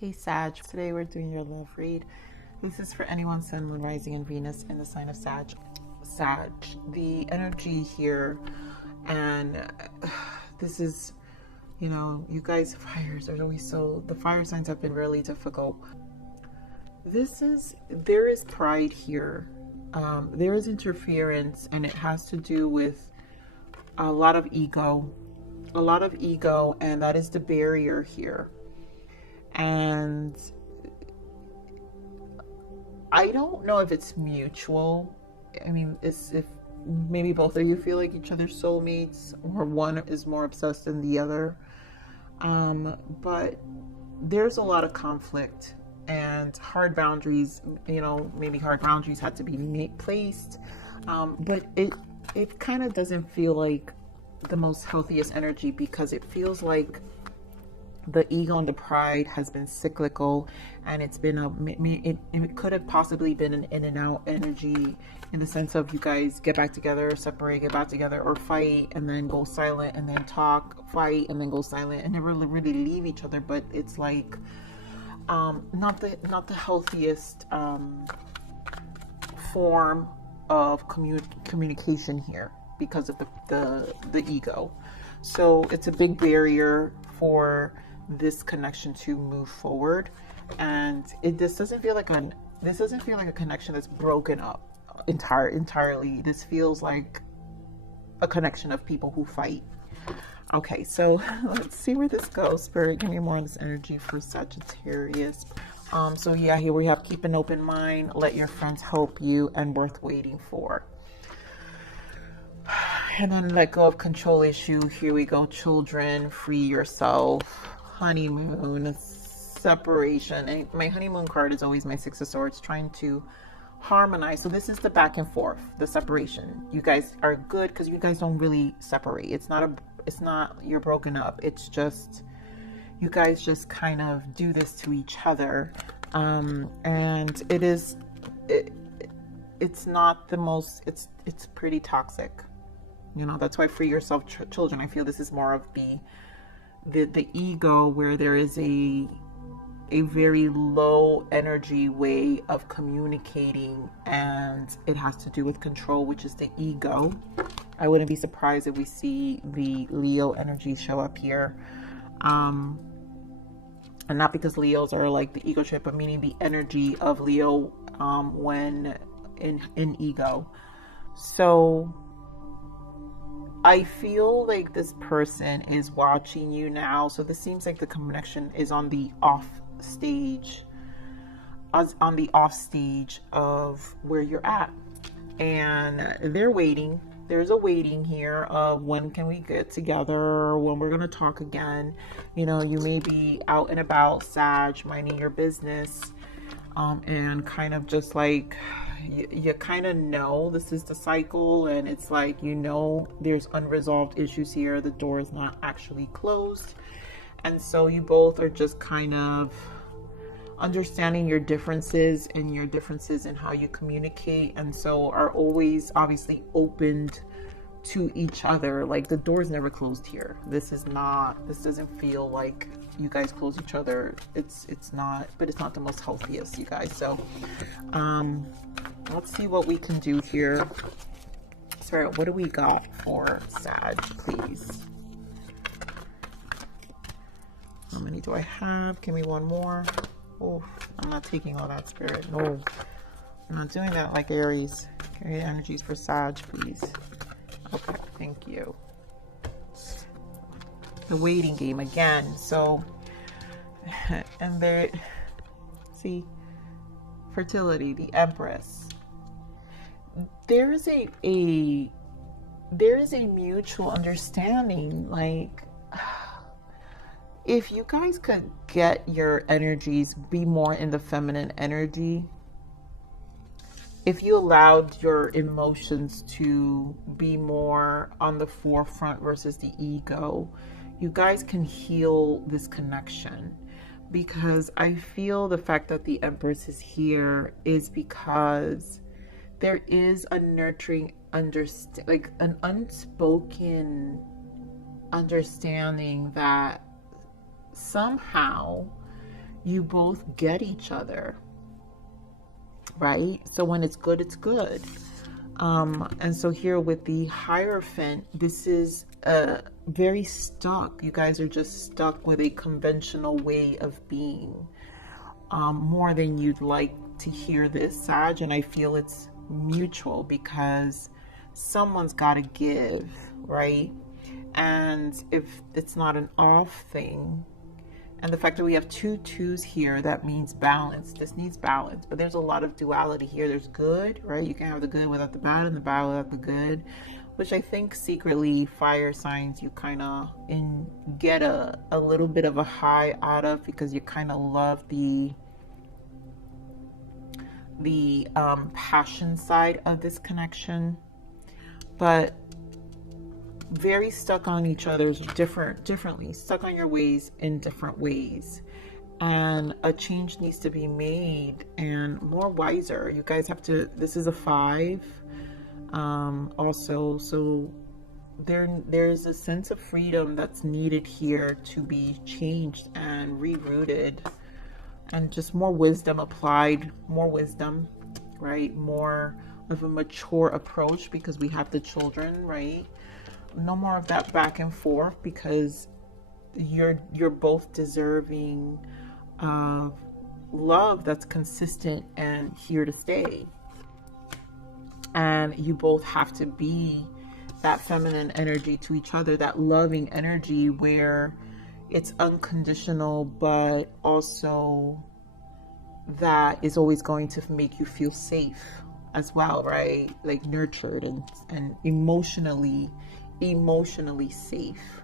Hey Sag, today we're doing your love read. This is for anyone, Sun, Moon, Rising, and Venus in the sign of Sag. Sag, the energy here, and this is, you guys, fires are always the fire signs have been really difficult. There is pride here. There is interference, and it has to do with a lot of ego, and that is the barrier here. And I don't know if it's mutual. I mean, it's if maybe both of you feel like each other's soulmates, or one is more obsessed than the other. But there's a lot of conflict and hard boundaries. Maybe hard boundaries had to be placed. But it kind of doesn't feel like the most healthiest energy, because it feels like the ego and the pride has been cyclical, and it's been it could have possibly been an in and out energy, in the sense of you guys get back together, separate, get back together, or fight and then go silent, and then talk, fight and then go silent, and never really leave each other. But it's like not the healthiest form of communication here, because of the ego. So it's a big barrier for this connection to move forward, and this doesn't feel like a connection that's broken up entirely. This feels like a connection of people who fight. Okay, so let's see where this goes. Spirit, give me more on this energy for Sagittarius. So yeah, here we have keep an open mind, let your friends help you, and worth waiting for. And then let go of control issue. Here we go. Children, free yourself, honeymoon, separation. And my honeymoon card is always my Six of Swords, trying to harmonize. So this is the back and forth, the separation. You guys are good because you guys don't really separate. It's not you're broken up. It's just you guys just kind of do this to each other. And it's not the most, it's pretty toxic. That's why free yourself, children. I feel this is more of the ego, where there is a very low energy way of communicating, and it has to do with control, which is the ego. I wouldn't be surprised if we see the Leo energy show up here. And not because Leos are like the ego trip, but meaning the energy of Leo when in ego. So I feel like this person is watching you now. So this seems like the connection is on the off stage, of where you're at, and they're waiting. There's a waiting here of when can we get together, when we're going to talk again. You may be out and about, Sag, minding your business, and kind of just like you kind of know this is the cycle, and it's like there's unresolved issues here. The door is not actually closed, and so you both are just kind of understanding your differences in how you communicate, and so are always obviously opened to each other. Like the door's never closed here. This doesn't feel like you guys close each other. It's not the most healthiest, you guys. So let's see what we can do here. Spirit, what do we got for Sag, please? How many do I have? Give me one more. Oh, I'm not taking all that, Spirit. No, I'm not doing that like Aries. Carry energies for Sag, please. Okay, thank you. The waiting game again. So, and there, see, fertility, the Empress. There is a mutual understanding. Like, if you guys could get your energies, be more in the feminine energy, if you allowed your emotions to be more on the forefront versus the ego, you guys can heal this connection. Because I feel the fact that the Empress is here is because there is a nurturing like an unspoken understanding that somehow you both get each other, right? So when it's good, it's good. And so here with the Hierophant, this is very stuck. You guys are just stuck with a conventional way of being, more than you'd like to hear this, Sag. And I feel it's mutual because someone's got to give, right? And if it's not an off thing, and the fact that we have 2 2s here, that means balance. This needs balance, but there's a lot of duality here. There's good, right? You can have the good without the bad and the bad without the good, which I think secretly fire signs you kind of get a little bit of a high out of, because you kind of love the passion side of this connection, but very stuck on each other's differently, stuck on your ways in different ways. And a change needs to be made, and more wiser. You guys have to, this is a 5 also, so there's a sense of freedom that's needed here to be changed and rerouted, and just more wisdom applied, more wisdom, right? More of a mature approach, because we have the children, right? No more of that back and forth, because you're both deserving of love that's consistent and here to stay. And you both have to be that feminine energy to each other, that loving energy where it's unconditional, but also that is always going to make you feel safe as well, right? Like nurtured and emotionally safe,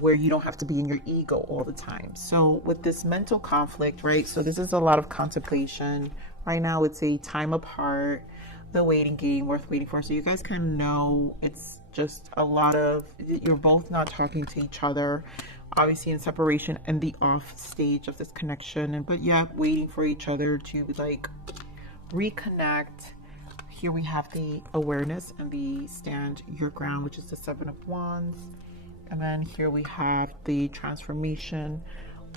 where you don't have to be in your ego all the time. So with this mental conflict, right? So this is a lot of contemplation. Right now it's a time apart, the waiting game, worth waiting for. So you guys kind of know it's just a lot of, you're both not talking to each other, obviously in separation and the off stage of this connection, and but yeah, waiting for each other to like reconnect. Here we have the awareness and the stand your ground, which is the 7 of Wands. And then here we have the transformation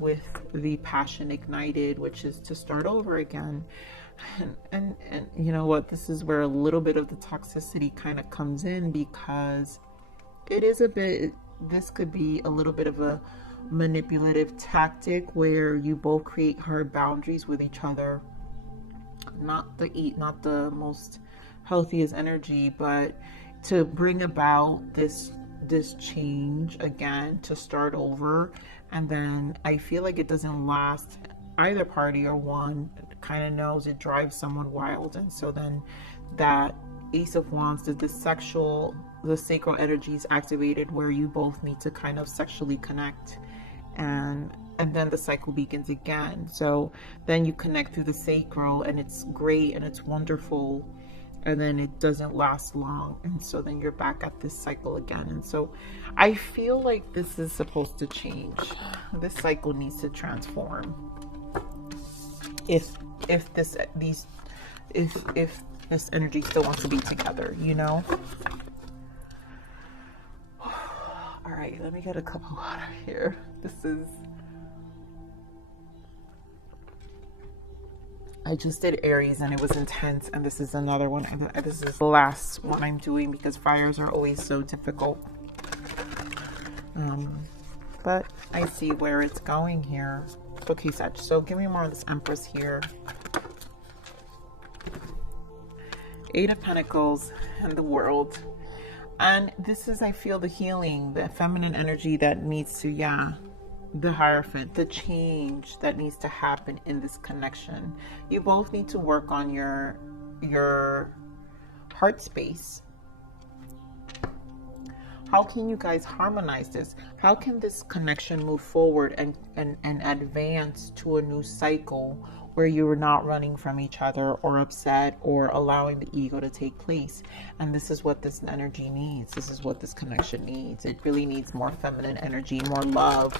with the passion ignited, which is to start over again. And you know what, this is where a little bit of the toxicity kind of comes in, because it is a bit, this could be a little bit of a manipulative tactic where you both create hard boundaries with each other. Not the most healthiest energy, but to bring about this change again, to start over. And then I feel like it doesn't last. Either party or one kind of knows it drives someone wild, and so then that Ace of Wands, the sacral energy is activated, where you both need to kind of sexually connect, and then the cycle begins again. So then you connect through the sacral, and it's great and it's wonderful, and then it doesn't last long, and so then you're back at this cycle again. And so I feel like this is supposed to change. This cycle needs to transform if this energy still wants to be together, you know. All right, let me get a cup of water here. I just did Aries and it was intense, and this is another one. This is the last one I'm doing, because fires are always so difficult. But I see where it's going here. Okay, Sag, so give me more of this Empress here. 8 of Pentacles and the World. And this is, I feel, the healing, the feminine energy that needs to, the Hierophant, the change that needs to happen in this connection. You both need to work on your heart space. How can you guys harmonize this? How can this connection move forward and advance to a new cycle where you are not running from each other or upset or allowing the ego to take place? And this is what this energy needs. This is what this connection needs. It really needs more feminine energy, more love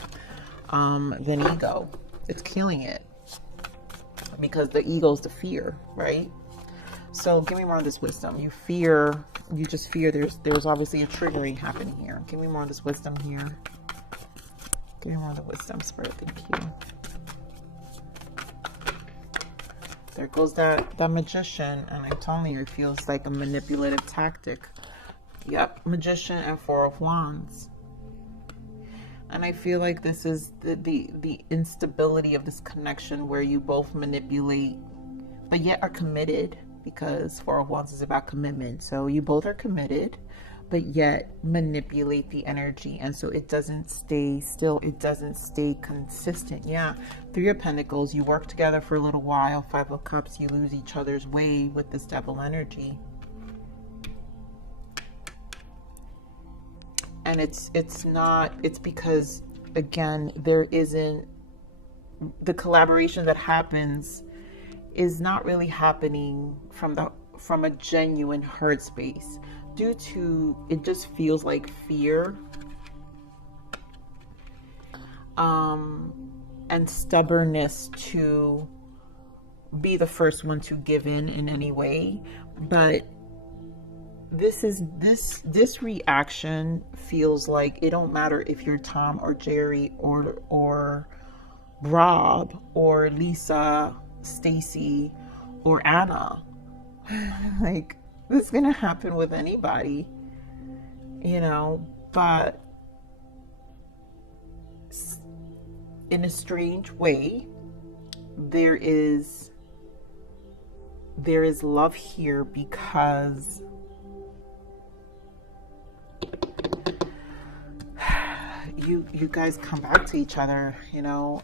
than ego. It's killing it, because the ego is the fear, right? So give me more of this wisdom. You just fear. There's obviously a triggering happening here. Give me more of this wisdom here. Give me more of the wisdom, Spirit. Thank you. There goes that magician, and I'm telling you, it feels like a manipulative tactic. Yep, magician and Four of Wands. And I feel like this is the instability of this connection where you both manipulate, but yet are committed, because Four of Wands is about commitment. So you both are committed, but yet manipulate the energy. And so it doesn't stay still. It doesn't stay consistent. Yeah. Three of Pentacles, you work together for a little while. Five of Cups, you lose each other's way with this Devil energy. And it's because, again, there isn't, the collaboration that happens is not really happening from a genuine heart space, due to, it just feels like fear and stubbornness to be the first one to give in any way. But this reaction feels like it don't matter if you're Tom or Jerry or Rob or Lisa, Stacy or Anna. Like, this is gonna happen with anybody, you know. But in a strange way, there is love here, because you guys come back to each other, you know.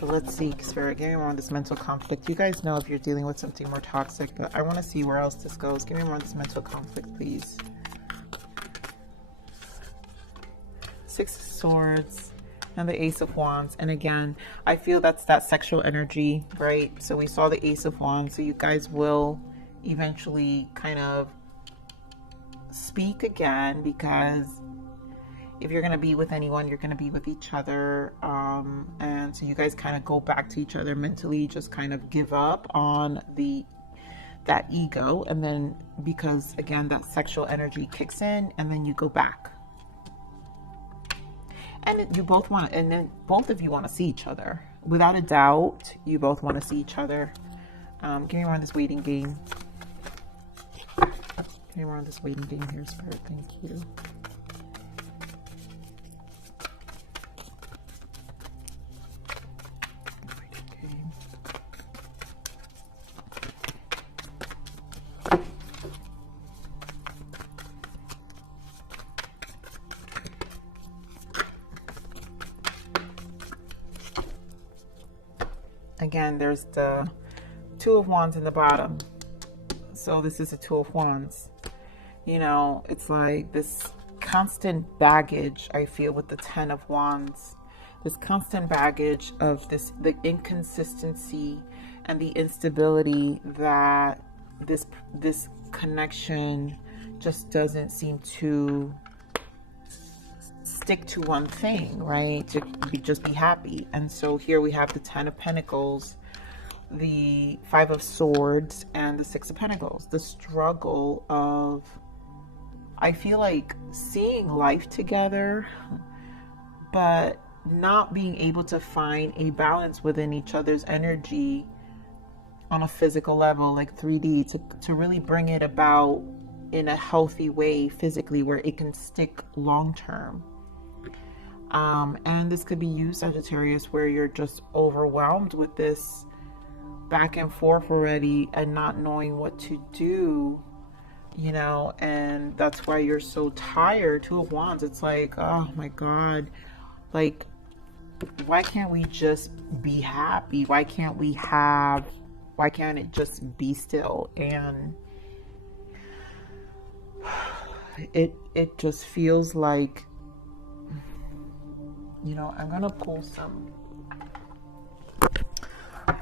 But let's see, Spirit, give me more on this mental conflict. You guys know if you're dealing with something more toxic, but I want to see where else this goes. Give me more on this mental conflict, please. Six of Swords and the Ace of Wands. And again, I feel that's that sexual energy, right? So we saw the Ace of Wands. So you guys will eventually kind of speak again, because if you're going to be with anyone, you're going to be with each other. And so you guys kind of go back to each other mentally, just kind of give up on that ego. And then, because again, that sexual energy kicks in, and then you go back. And you both want, and then both of you want to see each other. Without a doubt, you both want to see each other. Give me more on this waiting game. Give me more on this waiting game here, Spirit. Thank you. Again, there's the Two of Wands in the bottom. So this is a Two of Wands. You know, it's like this constant baggage, I feel, with the Ten of Wands. This constant baggage of the inconsistency and the instability that this connection just doesn't seem to stick to one thing, right? To just be happy. And so here we have the Ten of Pentacles, the Five of Swords, and the Six of Pentacles. The struggle of, I feel like, seeing life together, but not being able to find a balance within each other's energy on a physical level, like 3D, to really bring it about in a healthy way physically, where it can stick long term. And this could be you, Sagittarius, where you're just overwhelmed with this back and forth already and not knowing what to do, you know, and that's why you're so tired. Two of Wands, it's like, oh my God, like, why can't we just be happy? Why can't it just be still? And it just feels like, you know, I'm gonna pull some.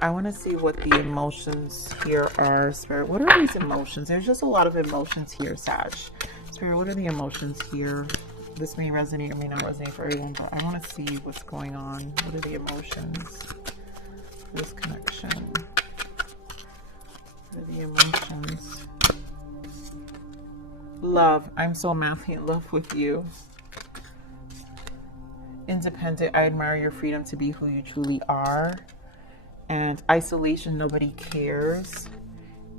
I want to see what the emotions here are, Spirit. What are these emotions? There's just a lot of emotions here, Sag. Spirit, what are the emotions here? This may resonate or may not resonate for everyone, but I want to see what's going on. What are the emotions for this connection? What are the emotions? Love. I'm so madly in love with you. Independent. I admire your freedom to be who you truly are. And isolation, nobody cares.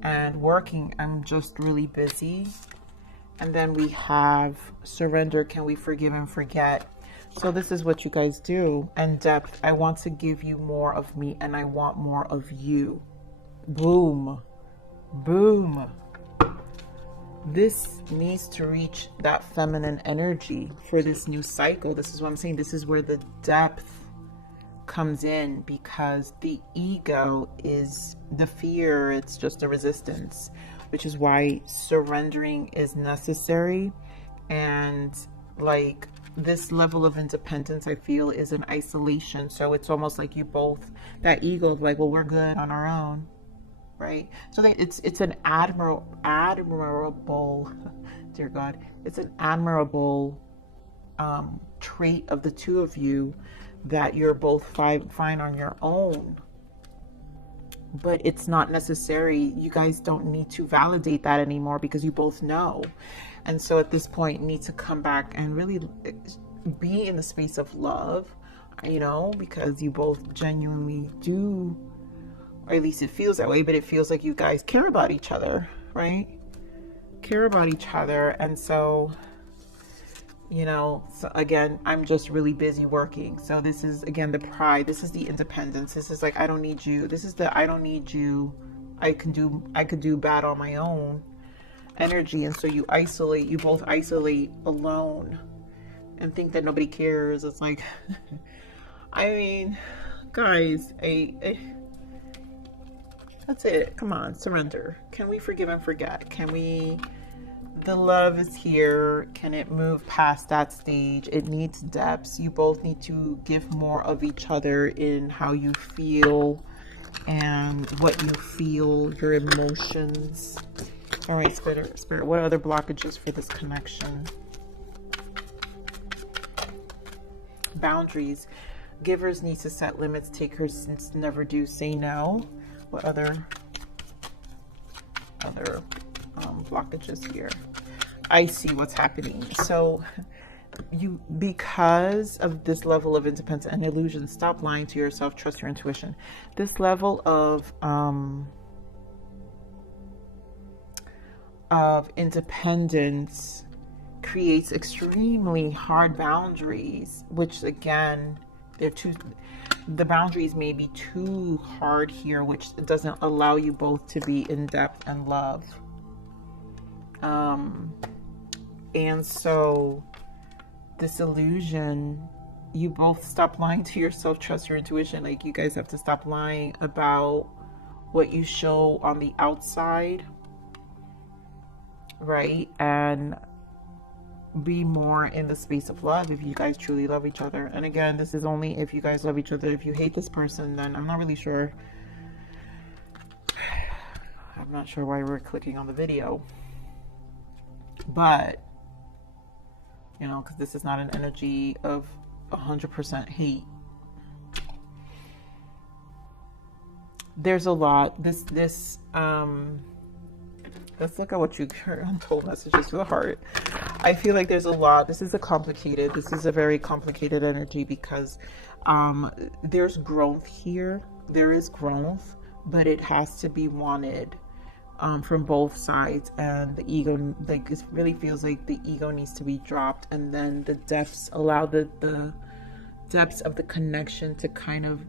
And working, I'm just really busy. And then we have surrender, can we forgive and forget? So this is what you guys do. And depth, I want to give you more of me and I want more of you. Boom. Boom. This needs to reach that feminine energy for this new cycle. This is what I'm saying. This is where the depth comes in, because the ego is the fear. It's just a resistance, which is why surrendering is necessary. And like this level of independence, I feel, is an isolation. So it's almost like you both, that ego of like, well, we're good on our own. Right? So it's an admirable, dear God, it's an admirable trait of the two of you, that you're both fine on your own. But it's not necessary. You guys don't need to validate that anymore, because you both know. And so at this point, you need to come back and really be in the space of love, you know, because you both genuinely do. Or at least it feels that way, but it feels like you guys care about each other, right? Care about each other. And so, you know, so again, I'm just really busy working. So this is, again, the pride. This is the independence. This is like, I don't need you. This is the, I don't need you. I could do bad on my own energy. And so you isolate, you both isolate alone and think that nobody cares. It's like, I mean, guys, that's it. Come on, surrender. Can we forgive and forget? Can we, the love is here. Can it move past that stage? It needs depths. You both need to give more of each other in how you feel and what you feel, your emotions. All right, Spirit, what other blockages for this connection? Boundaries. Givers need to set limits. Takers never do. Say no. What other blockages here? I see what's happening. So you, because of this level of independence and illusion, stop lying to yourself, trust your intuition. This level of independence creates extremely hard boundaries, which again, the boundaries may be too hard here, which doesn't allow you both to be in depth and love. And so this illusion, you both stop lying to yourself, trust your intuition. Like, you guys have to stop lying about what you show on the outside, right? And be more in the space of love if you guys truly love each other. And again, this is only if you guys love each other. If you hate this person, then I'm not really sure. I'm not sure why we're clicking on the video. But, you know, because this is not an energy of 100% hate. There's a lot. Let's look at what you heard. Untold messages for the heart. I feel like there's a lot. This is a very complicated energy, because there's growth here. There is growth, but it has to be wanted from both sides. And the ego, like, it really feels like the ego needs to be dropped, and then the depths, allow the depths of the connection to kind of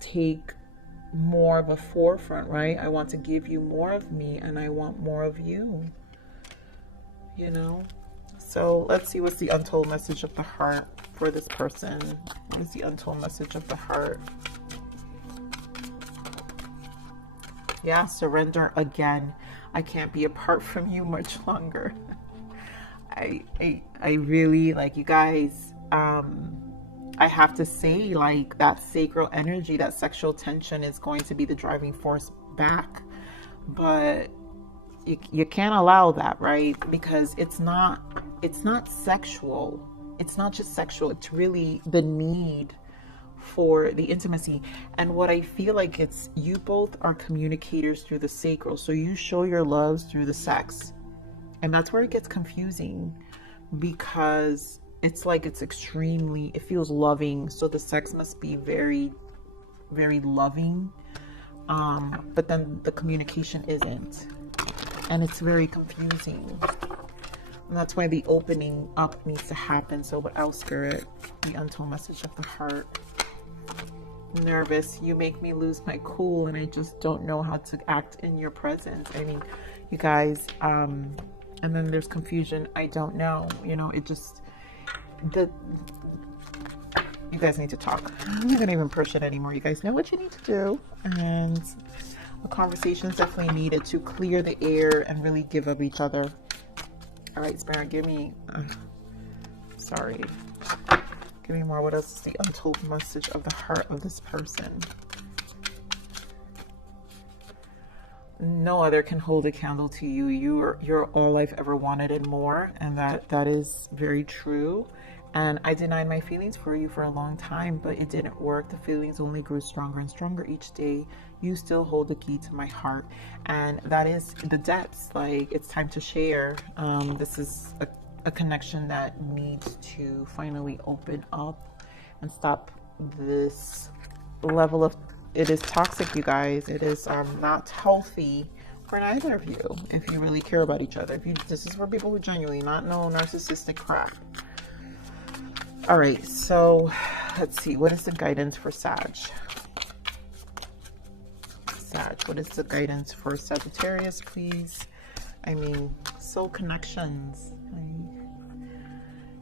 take more of a forefront, right? I want to give you more of me and I want more of you, you know? So let's see what's the untold message of the heart for this person. What is the untold message of the heart? Yeah, surrender again. I can't be apart from you much longer. I really, like, you guys, I have to say, like, that sacral energy, that sexual tension is going to be the driving force back. But you can't allow that, right? Because it's not sexual. It's not just sexual. It's really the need for the intimacy. And what I feel like, it's, you both are communicators through the sacral. So you show your loves through the sex. And that's where it gets confusing, because it's like, it's extremely, it feels loving. So the sex must be very very loving, but then the communication isn't, and it's very confusing. And that's why the opening up needs to happen. So what else, Spirit? The untold message of the heart. Nervous. You make me lose my cool, and I just don't know how to act in your presence. I mean, you guys, and then there's confusion. I don't know. You know, it just, you guys need to talk. I'm not gonna even push it anymore. You guys know what you need to do. And a conversation is definitely needed to clear the air and really give up each other. All right, Spirit, give me, sorry. Give me more. What else is the untold message of the heart of this person? No other can hold a candle to you. You're all I've ever wanted and more. And that is very true. And I denied my feelings for you for a long time, but it didn't work. The feelings only grew stronger and stronger each day. You still hold the key to my heart. And that is the depths. Like, it's time to share. This is a connection that needs to finally open up and stop this level of, it is toxic, you guys. It is not healthy for neither of you if you really care about each other. This is for people who genuinely not know narcissistic crap. All right, so let's see. What is the guidance for Sag? Sag, what is the guidance for Sagittarius, please? I mean, soul connections.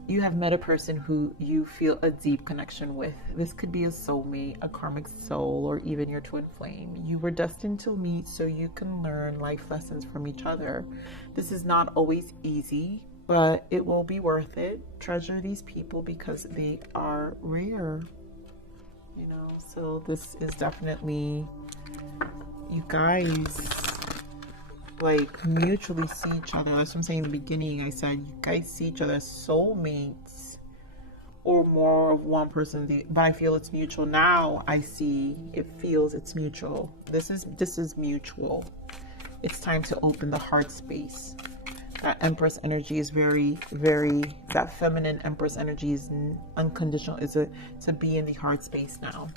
You have met a person who you feel a deep connection with. This could be a soulmate, a karmic soul, or even your twin flame. You were destined to meet so you can learn life lessons from each other. This is not always easy, but it will be worth it. Treasure these people because they are rare. You know, so this is definitely, you guys, like, mutually see each other. That's what I'm saying in the beginning. I said you guys see each other as soulmates, or more of one person, but I feel it's mutual. Now I see it feels it's mutual. This is mutual. It's time to open the heart space. That Empress energy is very, very, that feminine Empress energy is unconditional, is to be in the heart space now.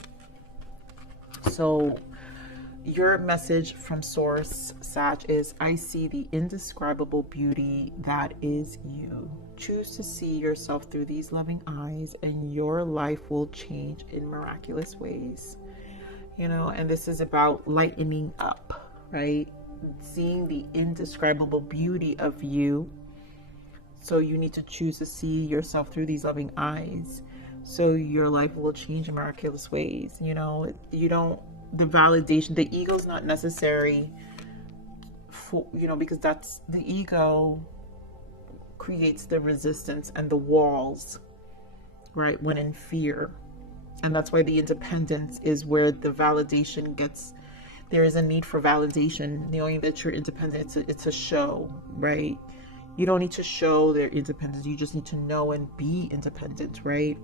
So your message from Source, Sag, is I see the indescribable beauty that is you. Choose to see yourself through these loving eyes and your life will change in miraculous ways. You know, and this is about lightening up, right? Seeing the indescribable beauty of you. So you need to choose to see yourself through these loving eyes so your life will change in miraculous ways. You know, you don't, the validation, the ego is not necessary for, you know, because that's, the ego creates the resistance and the walls, right, when in fear. And that's why the independence is where the validation gets, there is a need for validation, knowing that you're independent. It's a show, right? You don't need to show their independence. You just need to know and be independent, right?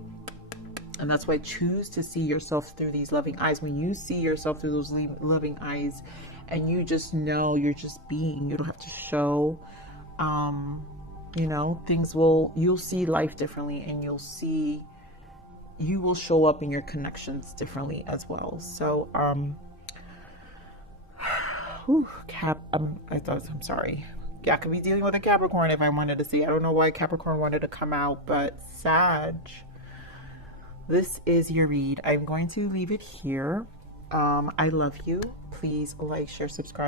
And that's why choose to see yourself through these loving eyes. When you see yourself through those loving eyes and you just know you're just being, you don't have to show, you know, things will, you'll see life differently, and you'll see, you will show up in your connections differently as well. So, I'm sorry. Yeah, I could be dealing with a Capricorn if I wanted to see. I don't know why Capricorn wanted to come out, but Sag, this is your read. I'm going to leave it here. I love you. Please like, share, subscribe.